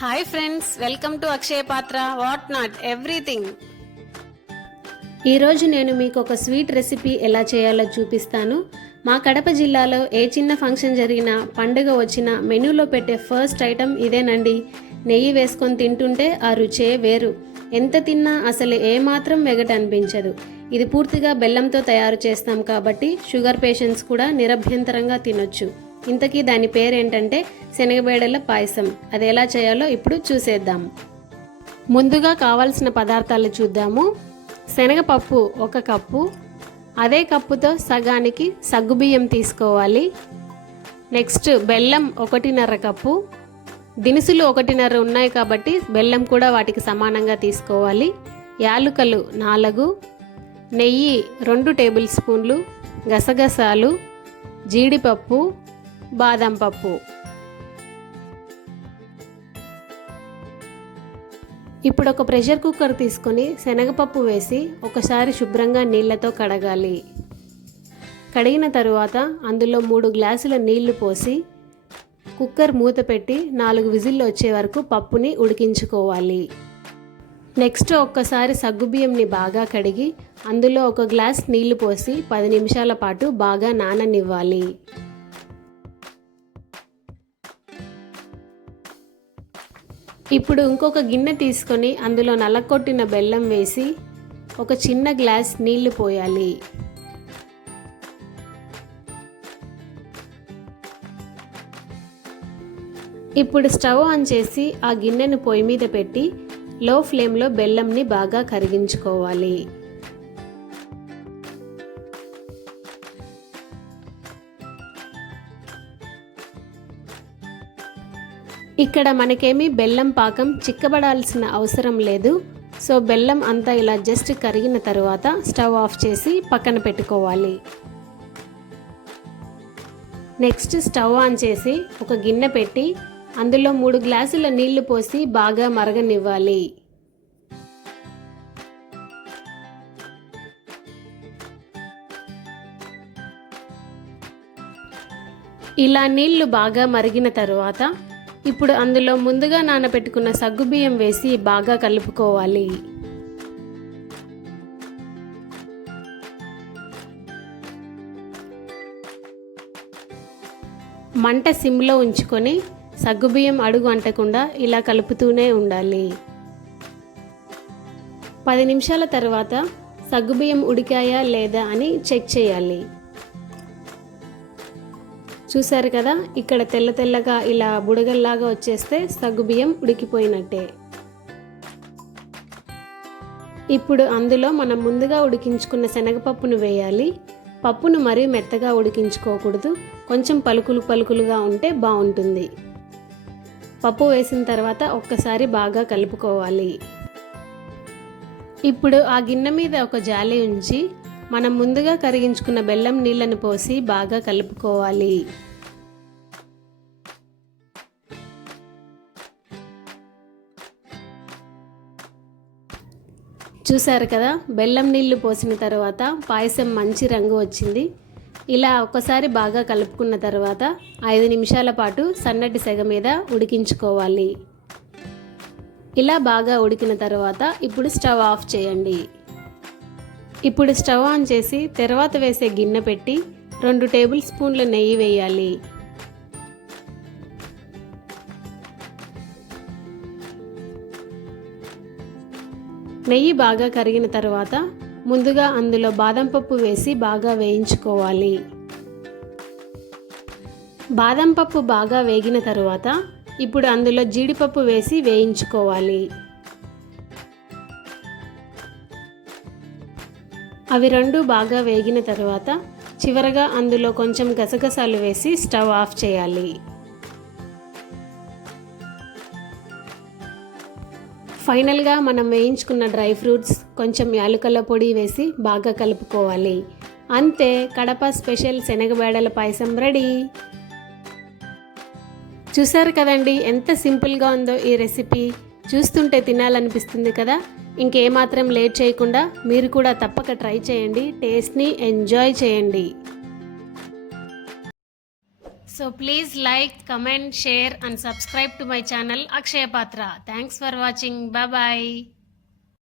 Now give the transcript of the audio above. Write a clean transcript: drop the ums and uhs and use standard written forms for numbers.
Hi friends, welcome to అక్షయ పాత్ర what not everything. ఈరోజు నేను మీకు ఒక స్వీట్ రెసిపీ ఎలా చేయాలో చూపిస్తాను. మా కడప జిల్లాలో ఏ చిన్న ఫంక్షన్ జరిగినా, పండుగ వచ్చినా మెనూలో పెట్టే ఫస్ట్ ఐటమ్ ఇదేనండి. నెయ్యి వేసుకొని తింటుంటే ఆ రుచే వేరు. ఎంత తిన్నా అసలు ఏమాత్రం వెగట అనిపించదు. ఇది పూర్తిగా బెల్లంతో తయారు చేస్తాం కాబట్టి షుగర్ పేషెంట్స్ కూడా నిరభ్యంతరంగా తినొచ్చు. ఇంతకీ దాని పేరేంటంటే శనగబేడల పాయసం. అది ఎలా చేయాలో ఇప్పుడు చూసేద్దాం. ముందుగా కావాల్సిన పదార్థాలు చూద్దాము. శనగపప్పు 1 కప్పు, అదే కప్పుతో సగానికి సగ్గుబియ్యం తీసుకోవాలి. నెక్స్ట్ బెల్లం 1.5 కప్పు. దినుసులు 1.5 ఉన్నాయి కాబట్టి బెల్లం కూడా వాటికి సమానంగా తీసుకోవాలి. యాలుకలు 4, నెయ్యి 2 టేబుల్ స్పూన్లు, గసగసాలు, జీడిపప్పు, బాదం పప్పు. ఇప్పుడు ఒక ప్రెషర్ కుక్కర్ తీసుకొని శనగపప్పు వేసి ఒకసారి శుభ్రంగా నీళ్లతో కడగాలి. కడిగిన తరువాత అందులో 3 గ్లాసుల నీళ్లు పోసి కుక్కర్ మూత పెట్టి 4 విజిల్లు వచ్చే వరకు పప్పుని ఉడికించుకోవాలి. నెక్స్ట్ ఒక్కసారి సగ్గుబియ్యంని బాగా కడిగి అందులో 1 గ్లాస్ నీళ్లు పోసి 10 నిమిషాల పాటు బాగా నాననివ్వాలి. ఇప్పుడు ఇంకొక గిన్నె తీసుకొని అందులో నలకొట్టిన బెల్లం వేసి ఒక చిన్న గ్లాస్ నీళ్లు పోయాలి. ఇప్పుడు స్టవ్ ఆన్ చేసి ఆ గిన్నెను పొయ్యి మీద పెట్టి లో ఫ్లేమ్లో బెల్లంని బాగా కరిగించుకోవాలి. ఇక్కడ మనకేమీ బెల్లం పాకం చిక్కబడాల్సిన అవసరం లేదు. సో బెల్లం అంతా ఇలా జస్ట్ కరిగిన తర్వాత స్టవ్ ఆఫ్ చేసి పక్కన పెట్టుకోవాలి. నెక్స్ట్ స్టవ్ ఆన్ చేసి ఒక గిన్నె పెట్టి అందులో 3 గ్లాసుల నీళ్లు పోసి బాగా మరగనివ్వాలి. ఇలా నీళ్లు బాగా మరిగిన తరువాత ఇప్పుడు అందులో ముందుగా నానబెట్టుకున్న సగ్గుబియ్యం వేసి బాగా కలుపుకోవాలి. మంట సిమ్లో ఉంచుకొని సగ్గుబియ్యం అడుగు అంటకుండా ఇలా కలుపుతూనే ఉండాలి. 10 నిమిషాల తర్వాత సగ్గుబియ్యం ఉడికాయా లేదా అని చెక్ చేయాలి. చూసారు కదా, ఇక్కడ తెల్ల తెల్లగా ఇలా బుడగల్లాగా వచ్చేస్తే సగ్గుబియ్యం ఉడికిపోయినట్టే. ఇప్పుడు అందులో మనం ముందుగా ఉడికించుకున్న శనగపప్పును వేయాలి. పప్పును మరీ మెత్తగా ఉడికించుకోకూడదు, కొంచెం పలుకులుగా ఉంటే బాగుంటుంది. పప్పు వేసిన తర్వాత ఒక్కసారి బాగా కలుపుకోవాలి. ఇప్పుడు ఆ గిన్నె మీద ఒక జాలి ఉంచి మనం ముందుగా కరిగించుకున్న బెల్లం నీళ్లను పోసి బాగా కలుపుకోవాలి. చూసారు కదా, బెల్లం నీళ్లు పోసిన తర్వాత పాయసం మంచి రంగు వచ్చింది. ఇలా ఒక్కసారి బాగా కలుపుకున్న తర్వాత 5 నిమిషాల పాటు సన్నటి సెగ మీద ఉడికించుకోవాలి. ఇలా బాగా ఉడికిన తర్వాత ఇప్పుడు స్టవ్ ఆఫ్ చేయండి. ఇప్పుడు స్టవ్ ఆన్ చేసి తర్వాత వేసే గిన్నె పెట్టి 2 టేబుల్ స్పూన్ల నెయ్యి వేయాలి. నెయ్యి బాగా కరిగిన తర్వాత ముందుగా అందులో బాదం పప్పు వేసి బాగా వేయించుకోవాలి. బాదం పప్పు బాగా వేగిన తర్వాత ఇప్పుడు అందులో జీడిపప్పు వేసి వేయించుకోవాలి. అవి 2 బాగా వేగిన తర్వాత చివరగా అందులో కొంచెం గసగసాలు వేసి స్టవ్ ఆఫ్ చేయాలి. ఫైనల్గా మనం వేయించుకున్న డ్రై ఫ్రూట్స్, కొంచెం యాలకుల పొడి వేసి బాగా కలుపుకోవాలి. అంతే, కడప స్పెషల్ శనగబేడల పాయసం రెడీ. చూసారు కదండి ఎంత సింపుల్గా ఉందో ఈ రెసిపీ. చూస్తుంటే తినాలనిపిస్తుంది కదా. ఇంకేమాత్రం లేట్ చేయకుండా మీరు కూడా తప్పక ట్రై చేయండి. టేస్ట్ని ఎంజాయ్ చేయండి. So please like, comment, share and subscribe to my channel Akshaya Patra. Thanks for watching. Bye bye.